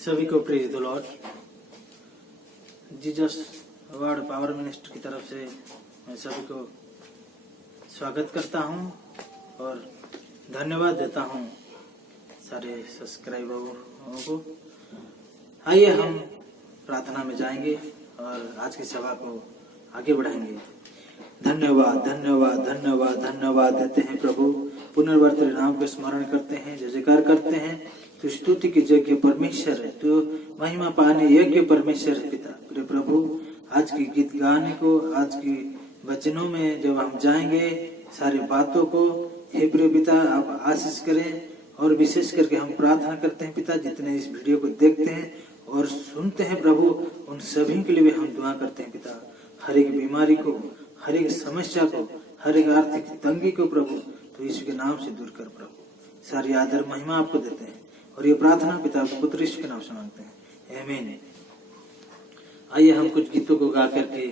सभी को praise the Lord. Jesus word power ministry की तरफ से मैं सभी को स्वागत करता हूं और धन्यवाद देता हूं सारे सब्सक्राइबरों को। आइए हम प्रार्थना में जाएंगे और आज की सभा को आगे बढ़ाएंगे। धन्यवाद धन्यवाद धन्यवाद धन्यवाद देते हैं प्रभु। पुनर्वार तेरे नाम को स्मरण करते हैं, जय जयकार करते हैं। तू स्तुति की योग्य परमेश्वर है, तू महिमा पाने योग्य परमेश्वर है पिता। प्रिय प्रभु, आज की गीत गाने को, आज की वचनों में जब हम जाएंगे, सारी बातों को हे प्रिय पिता आप आशीष करें। और विशेष करके हम प्रार्थना करते हैं पिता, जितने इस वीडियो को देखते हैं और सुनते हैं प्रभु, उन सभी के लिए भी हम दुआ करते हैं पिता। हर एक बीमारी को, हर एक समस्या को, हर एक आर्थिक तंगी को प्रभु तो यीशु के नाम से दूर कर प्रभु। सारी आदर महिमा आपको देते हैं और ये प्रार्थना पिता पुत्र यीशु के नाम से मांगते हैं, आमीन। आइए हम कुछ गीतों को गा करके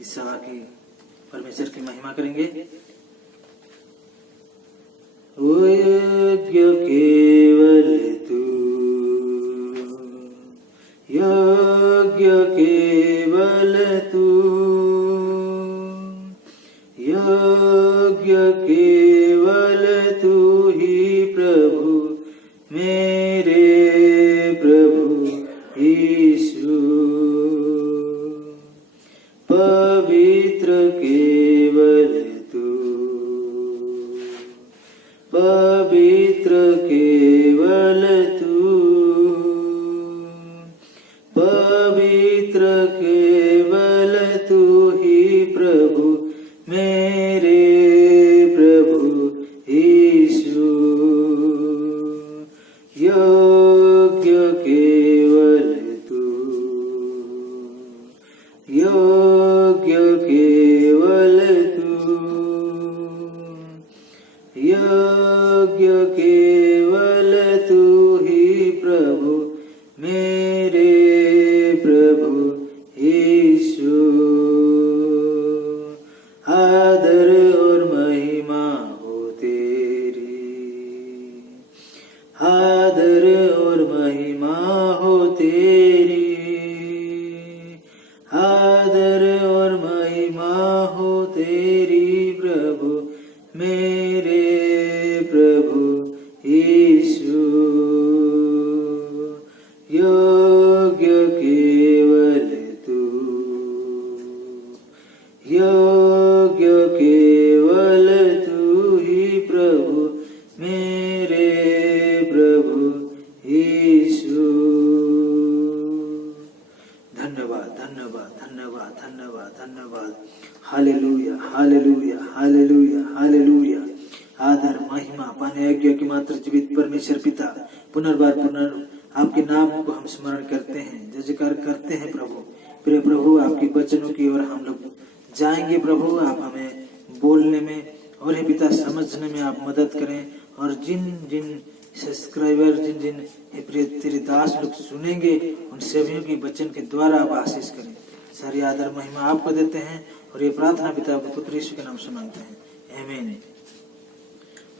इस सभा की परमेश्वर की महिमा करेंगे। ओ यज्ञ केवल तू, यज्ञ केवल तू, यज्ञ केवल तू ही प्रभु, मेरे प्रभु यीशु। पवित्र केवल तू, पवित्र केवल तू, पवित्र केवल तू ही प्रभु, मेरे प्रभु यीशु। योग्य केवल तू, योग्य केवल तू, योग्य केवल तू ही प्रभु, मेरे प्रभु यीशु। आदर और महिमा हो तेरी, आदर और महिमा हो तेरी, आदर और महिमा हो तेरी प्रभु, मेरे प्रभु यीशु। योग्य केवल तू, योग्य केवल तू ही प्रभु, मेरे प्रभु यीशु। धन्यवाद धन्यवाद धन्यवाद धन्यवाद धन्यवाद। Hallelujah hallelujah hallelujah hallelujah. आदर महिमा पाने योग्य की मात्र जीवित परमेश्वर पिता, पुनर्बार आपके नाम को हम स्मरण करते हैं, जय जयकार करते हैं प्रभु। प्रिय प्रभु, आपके वचनों की ओर हम लोग जाएंगे प्रभु। आप हमें बोलने में और हे पिता समझने में आप मदद करें। और जिन जिन सब्सक्राइबर, जिन जिन हे प्रिय तेरे दास लोग सुनेंगे, उन सभी की वचन के द्वारा आप आशीष करें। सारी आदर महिमा आपको देते हैं और ये प्रार्थना पिता पुत्र यीशु के नाम से मांगते हैं, आमीन।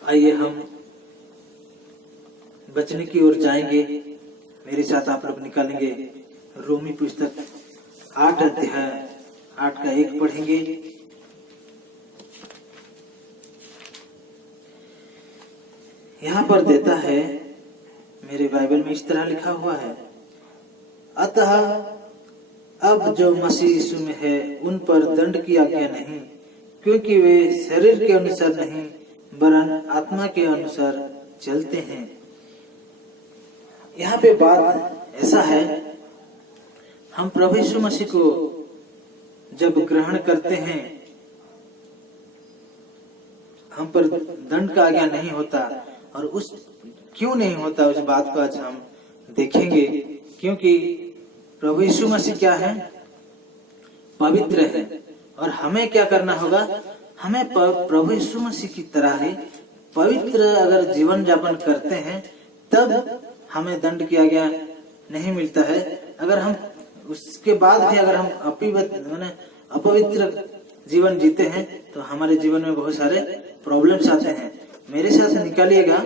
आइए हम वचन की ओर जाएंगे। मेरे साथ आप लोग निकालेंगे रोमी पुस्तक 8 अध्याय 8 का 1 पढ़ेंगे। यहाँ पर देता है, मेरे बाइबल में इस तरह लिखा हुआ है, अतः अब जो मसीह यीशु में है उन पर दंड की आज्ञा नहीं, क्योंकि वे शरीर के अनुसार नहीं वरन आत्मा के अनुसार चलते हैं। यहाँ पे बात ऐसा है, हम प्रभु यीशु मसीह को जब ग्रहण करते हैं, हम पर दंड का आज्ञा नहीं होता। और उस क्यों नहीं होता, उस बात को आज हम देखेंगे। क्योंकि प्रभु यीशु मसीह क्या है, पवित्र है। और हमें क्या करना होगा, हमें प्रभु यीशु मसीह की तरह ही पवित्र अगर जीवन यापन करते हैं, तब हमें दंड की आज्ञा नहीं मिलता है। अगर हम उसके बाद भी अगर हम अपवित्र जीवन जीते हैं, तो हमारे जीवन में बहुत सारे प्रॉब्लम्स आते हैं। मेरे साथ निकालिएगा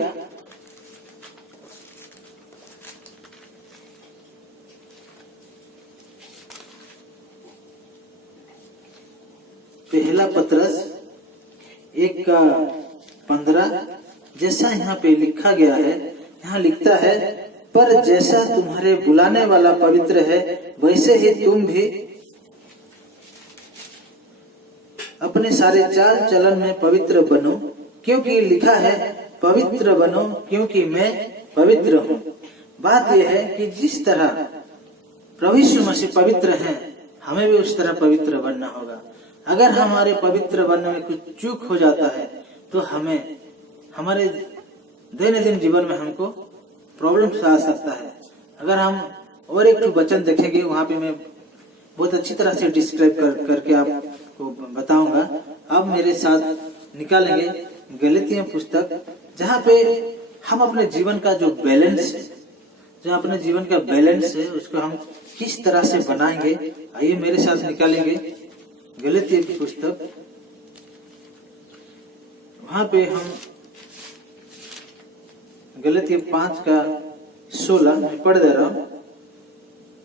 पहला पत्रस 1:15, जैसा यहाँ पे लिखा गया है, यहाँ लिखता है, पर जैसा तुम्हारे बुलाने वाला पवित्र है वैसे ही तुम भी अपने सारे चाल चलन में पवित्र बनो, क्योंकि लिखा है पवित्र बनो क्योंकि मैं पवित्र हूँ। बात यह है कि जिस तरह प्रभु यीशु मसीह पवित्र हैं, हमें भी उस तरह पवित्र बनना होगा। अगर हमारे पवित्र बनने में कुछ चूक हो जाता है तो हमें हमारे दैनंदिन जीवन में हमको प्रॉब्लम आ सकता है। अगर हम और एक वचन देखेंगे, वहां पे मैं बहुत अच्छी तरह से डिस्क्राइब करके आपको बताऊंगा। आप मेरे साथ निकालेंगे गलातियों पुस्तक, जहाँ पे हम अपने जीवन का जो बैलेंस है, जो अपने जीवन का बैलेंस है, उसको हम किस तरह से बनाएंगे। आइए मेरे साथ निकालेंगे गलातियों की पुस्तक। वहां पे हम गलातियों 5:16 में पढ़ दे रहा हूं।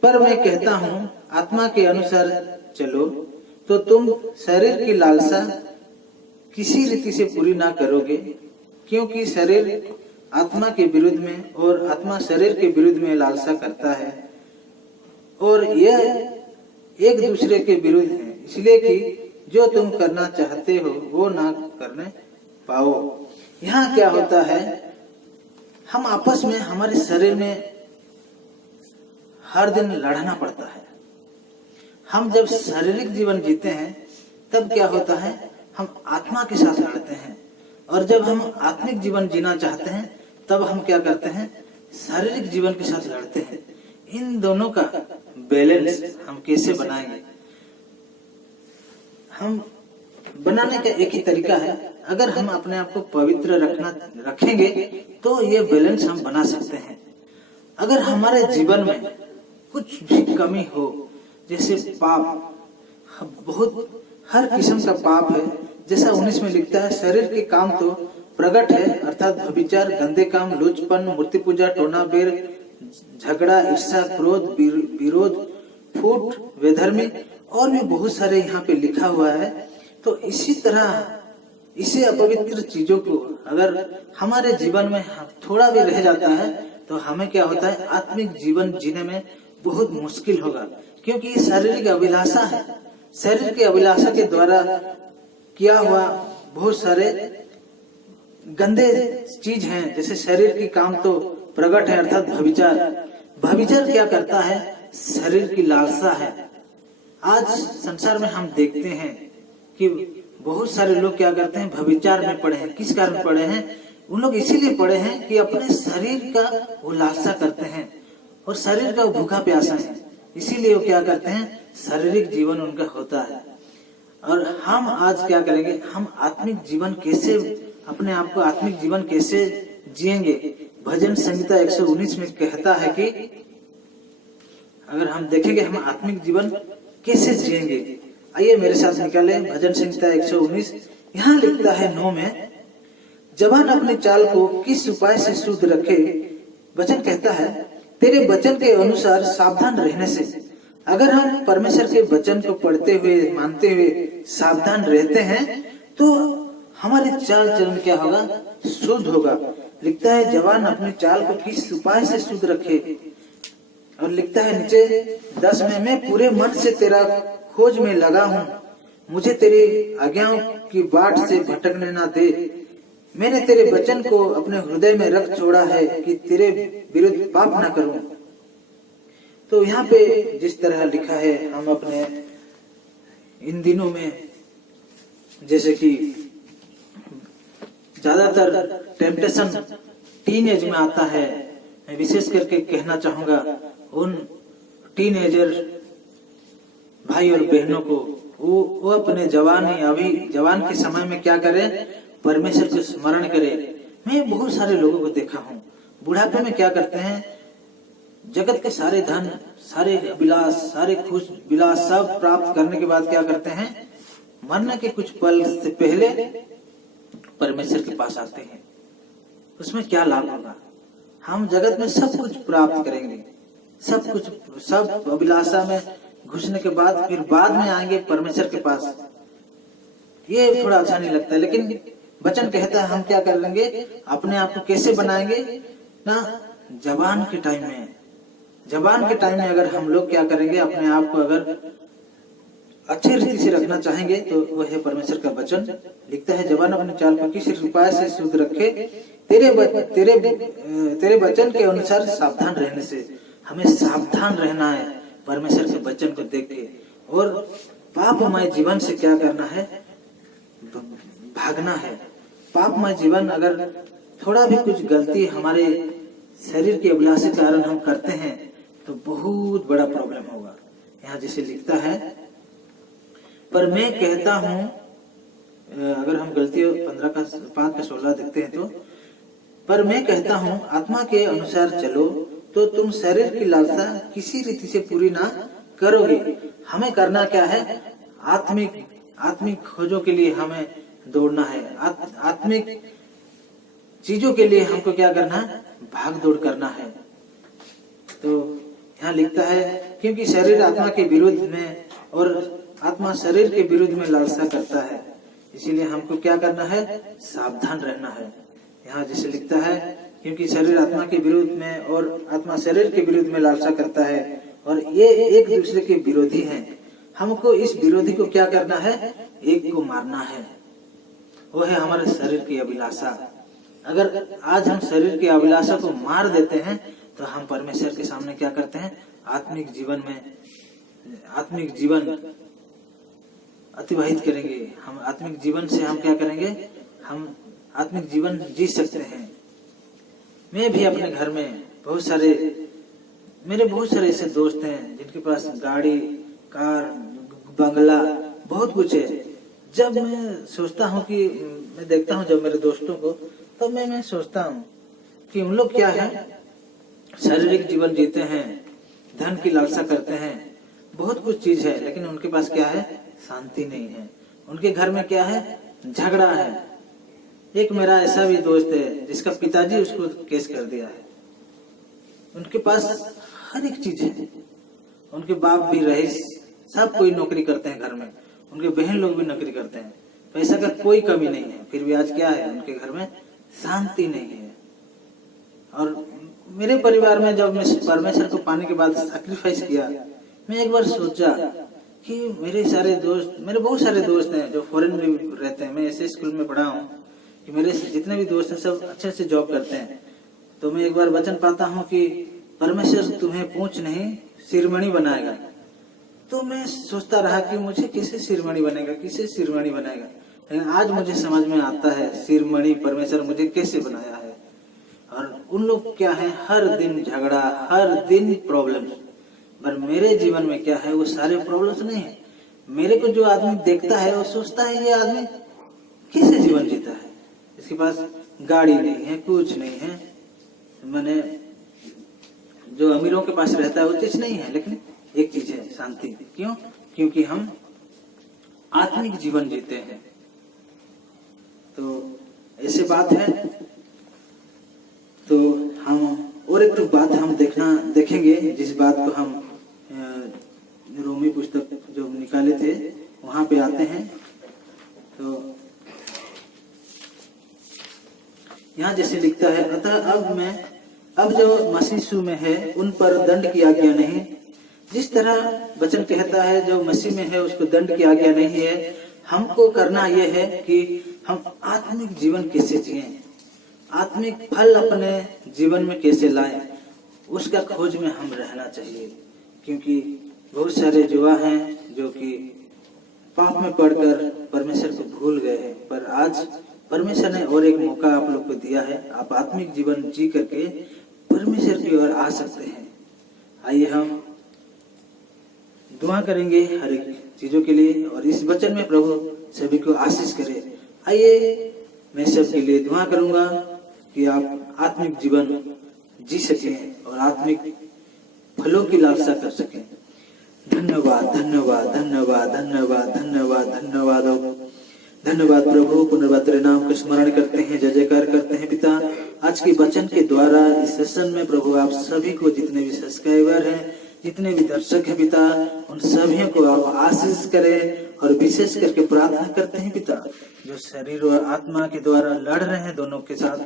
पर मैं कहता हूँ आत्मा के अनुसार चलो तो तुम शरीर की लालसा किसी रीति से पूरी ना करोगे, क्योंकि शरीर आत्मा के विरुद्ध में और आत्मा शरीर के विरुद्ध में लालसा करता है, और यह एक दूसरे के विरुद्ध है, इसलिए कि जो तुम करना चाहते हो वो ना करने पाओ। यहाँ क्या होता है, हम आपस में हमारे शरीर में हर दिन लड़ना पड़ता है। हम जब शारीरिक जीवन जीते हैं तब क्या होता है, हम आत्मा के साथ लड़ते हैं, और जब हम आत्मिक जीवन जीना चाहते हैं तब हम क्या करते हैं, शारीरिक जीवन के साथ लड़ते हैं। इन दोनों का बैलेंस हम कैसे बनाएंगे? हम बनाने का एक ही तरीका है, अगर हम अपने आप को पवित्र रखेंगे तो ये बैलेंस हम बना सकते हैं। अगर हमारे जीवन में कुछ भी कमी हो, जैसे पाप, बहुत हर किस्म का पाप है, जैसा 19 में लिखता है, शरीर के काम तो प्रकट है, अर्थात व्यभिचार, गंदे काम, लुचपन, मूर्ति पूजा, टोना बेर, झगड़ा, ईर्ष्या, क्रोध, विरोध, फूट, वेधर्मी, और भी बहुत सारे यहाँ पे लिखा हुआ है। तो इसी तरह इसे अपवित्र चीजों को अगर हमारे जीवन में थोड़ा भी रह जाता है तो हमें क्या होता है, आत्मिक जीवन जीने में बहुत मुश्किल होगा, क्योंकि ये शारीरिक अभिलाषा है। शरीर की अभिलाषा के द्वारा किया हुआ बहुत सारे गंदे चीज हैं, जैसे शरीर की काम तो प्रकट है, अर्थात व्यभिचार। व्यभिचार क्या करता है, शरीर की लालसा है। आज संसार में हम देखते हैं कि बहुत सारे लोग क्या करते हैं, व्यभिचार में पड़े हैं। किस कारण पड़े हैं? उन लोग इसीलिए पड़े हैं कि अपने शरीर का वो लालसा करते हैं, और शरीर का वो भूखा प्यासा है, इसीलिए वो क्या करते हैं, शारीरिक जीवन उनका होता है। और हम आज क्या करेंगे, हम आत्मिक जीवन कैसे, अपने आप को आत्मिक जीवन कैसे जिएंगे? भजन संहिता 119 में कहता है कि अगर हम देखेंगे हम आत्मिक जीवन कैसे जिएंगे, आइए मेरे साथ निकाले भजन संहिता 119। यहाँ लिखता है 9 में, जवान अपने चाल को किस उपाय से शुद्ध रखे। वचन कहता है, तेरे वचन के अनुसार सावधान रहने से। अगर हम परमेश्वर के वचन को पढ़ते हुए, मानते हुए सावधान रहते हैं तो हमारे चाल चलन क्या होगा, शुद्ध होगा। लिखता है, जवान अपने चाल को किस उपाय से शुद्ध रखे। और लिखता है नीचे 10 में, मैं पूरे मन से तेरा खोज में लगा हूँ, मुझे तेरी आज्ञाओं की बाट से भटकने ना दे। मैंने तेरे वचन को अपने हृदय में रख छोड़ा है कि तेरे विरुद्ध पाप ना करूं। तो यहाँ पे जिस तरह लिखा है, हम अपने इन दिनों में जैसे कि ज्यादातर टेम्पटेशन टीनेज में आता है। मैं विशेष करके कहना चाहूंगा उन टीनेजर भाई और बहनों को, वो अपने अभी जवान के समय में क्या करें, परमेश्वर को स्मरण करे। मैं बहुत सारे लोगों को देखा हूँ, बुढ़ापे में क्या करते हैं, जगत के सारे धन, सारे अभिलाष, सारे खुश विलास सब प्राप्त करने के बाद क्या करते हैं, मरने के कुछ पल से पहले परमेश्वर के पास आते हैं। उसमें क्या लाभ होगा? हम जगत में सब कुछ प्राप्त करेंगे, सब कुछ, सब अभिलाषा में घुसने के बाद फिर बाद में आएंगे परमेश्वर के पास। ये थोड़ा अच्छा नहीं लगता है। लेकिन वचन कहता है हम क्या कर लेंगे, अपने आप को कैसे बनाएंगे ना, जवान के टाइम में, जवान के टाइम में अगर हम लोग क्या करेंगे, अपने आप को अगर अच्छे रीति से रखना चाहेंगे तो वह है परमेश्वर का वचन। लिखता है जवान अपने चाल को किस उपाय से शुद्ध रखे, तेरे वचन के अनुसार सावधान रहने से। हमें सावधान रहना है परमेश्वर के वचन को देख के, और पापमय जीवन से क्या करना है, भागना है। पापमय जीवन, अगर थोड़ा भी कुछ गलती हमारे शरीर की अभिलाषा के कारण हम करते हैं तो बहुत बड़ा प्रॉब्लम होगा। यहाँ जैसे लिखता है, पर मैं कहता हूँ, अगर हम गलती 5:16 देखते हैं तो, पर मैं कहता हूँ आत्मा के अनुसार चलो तो तुम शरीर की लालसा किसी रीति से पूरी ना करोगे। हमें करना क्या है, आत्मिक खोजों के लिए हमें दौड़ना है। आत्मिक चीजों के लिए हमको क्या करना है, भाग दौड़ करना है। तो यहाँ लिखता है क्योंकि शरीर आत्मा के विरुद्ध में और आत्मा शरीर के विरुद्ध में लालसा करता है, इसीलिए हमको क्या करना है, सावधान रहना है। यहाँ जैसे लिखता है क्योंकि शरीर आत्मा के विरुद्ध में और आत्मा शरीर के विरुद्ध में लालसा करता है और ये एक दूसरे के विरोधी हैं। हमको इस विरोधी को क्या करना है, एक को मारना है, वो है हमारे शरीर की अभिलाषा। अगर आज हम शरीर की अभिलाषा को मार देते हैं तो हम परमेश्वर के सामने क्या करते हैं, आत्मिक जीवन अतिवाहित करेंगे। हम आत्मिक जीवन से हम क्या करेंगे, हम आत्मिक जीवन जी सकते हैं। मैं भी अपने घर में मेरे बहुत सारे ऐसे दोस्त हैं जिनके पास गाड़ी, कार, बंगला, बहुत कुछ है। जब मैं सोचता हूँ कि मैं देखता हूँ जब मेरे दोस्तों को, तो मैं सोचता हूँ कि उन लोग क्या है, शारीरिक जीवन जीते हैं, धन की लालसा करते हैं, बहुत कुछ चीज है, लेकिन उनके पास क्या है, शांति नहीं है। उनके घर में क्या है, झगड़ा है। एक मेरा ऐसा भी दोस्त है जिसका पिताजी उसको केस कर दिया है। उनके पास हर एक चीज है, उनके बाप भी रईस, सब कोई नौकरी करते हैं घर में, उनके बहन लोग भी नौकरी करते हैं, पैसा का कोई कमी नहीं है, फिर भी आज क्या है, उनके घर में शांति नहीं है। और मेरे परिवार में जब मैं परमेश्वर को पाने के बाद सैक्रिफाइस किया, मैं एक बार सोचा कि मेरे बहुत सारे दोस्त हैं जो फॉरेन में रहते हैं। मैं ऐसे स्कूल में पढ़ा हूँ कि मेरे जितने भी दोस्त हैं सब अच्छे से जॉब करते हैं। तो मैं एक बार वचन पाता हूँ कि परमेश्वर तुम्हें पूंछ नहीं सिरमणि बनाएगा। तो मैं सोचता रहा कि मुझे किसे सिरमणि बनेगा, लेकिन आज मुझे समझ में आता है सिरमणि परमेश्वर मुझे कैसे बनाया है। और उन लोग क्या है, हर दिन झगड़ा, हर दिन प्रॉब्लम। पर मेरे जीवन में क्या है, वो सारे प्रॉब्लम्स नहीं है। मेरे को जो आदमी देखता है वो सोचता है ये आदमी कैसे जीवन जीता है, इसके पास गाड़ी नहीं है, कुछ नहीं है। मैंने जो अमीरों के पास रहता है वो चीज नहीं है, लेकिन एक चीज है, शांति। क्यों? क्योंकि हम आत्मिक जीवन जीते हैं। तो ऐसे बात है। तो हम और एक तो बात हम देखेंगे, जिस बात को हम रोमी पुस्तक जो निकाले थे वहां पे आते हैं। तो यहाँ जैसे लिखता है, अतः अब जो मसीह यीशु में है उन पर दंड की आज्ञा नहीं। जिस तरह वचन कहता है जो मसीह में है उसको दंड की आज्ञा नहीं है। हमको करना यह है कि हम आत्मिक जीवन कैसे जिएं, आत्मिक फल अपने जीवन में कैसे लाएं, उसका खोज में हम रहना चाहिए। क्योंकि बहुत सारे युवा हैं जो कि पाप में पड़कर परमेश्वर को भूल गए हैं। पर आज परमेश्वर ने और एक मौका आप लोग को दिया है, आप आत्मिक जीवन जी करके परमेश्वर की ओर आ सकते हैं। आइए हम दुआ करेंगे हर एक चीजों के लिए, और इस वचन में प्रभु सभी को आशीष करे। आइए मैं सबके लिए दुआ करूंगा कि आप आत्मिक जीवन जी सकें और आत्मिक फलों की लालसा कर सकें। धन्यवाद, धन्यवाद, धन्यवाद, धन्यवाद, धन्यवाद, धन्यवाद, धन्यवाद प्रभु। पुनर्बार तेरे नाम का स्मरण करते हैं, जय जयकार करते हैं पिता। आज के वचन के द्वारा इस सेशन में प्रभु आप सभी को, जितने भी सब्सक्राइबर हैं, जितने भी दर्शक हैं पिता, उन सभी को आप आशीष करें। और विशेष करके प्रार्थना करते हैं पिता, जो शरीर और आत्मा के द्वारा लड़ रहे हैं दोनों के साथ,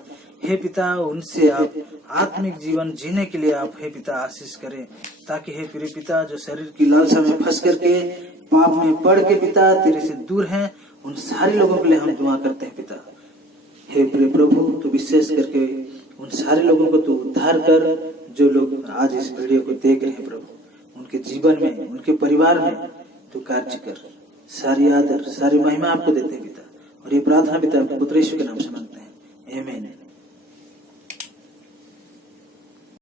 हे पिता उनसे आप आत्मिक जीवन जीने के लिए आप हे पिता आशीष करें, ताकि हे प्रिय पिता जो शरीर की लालसा में फंस करके पाप में पड़ के पिता तेरे से दूर हैं, उन सारे लोगों के लिए हम दुआ करते हैं पिता। हे प्रिय प्रभु, तो विशेष करके उन सारे लोगों को तू उद्धार कर जो लोग आज इस वीडियो को देख रहे हैं प्रभु, उनके जीवन में, उनके परिवार में तू कार्य कर। सारी आदर, सारी महिमा आपको देते हैं पिता, और ये प्रार्थना पिता पुत्र यीशु के नाम से मांगते हैं, आमीन।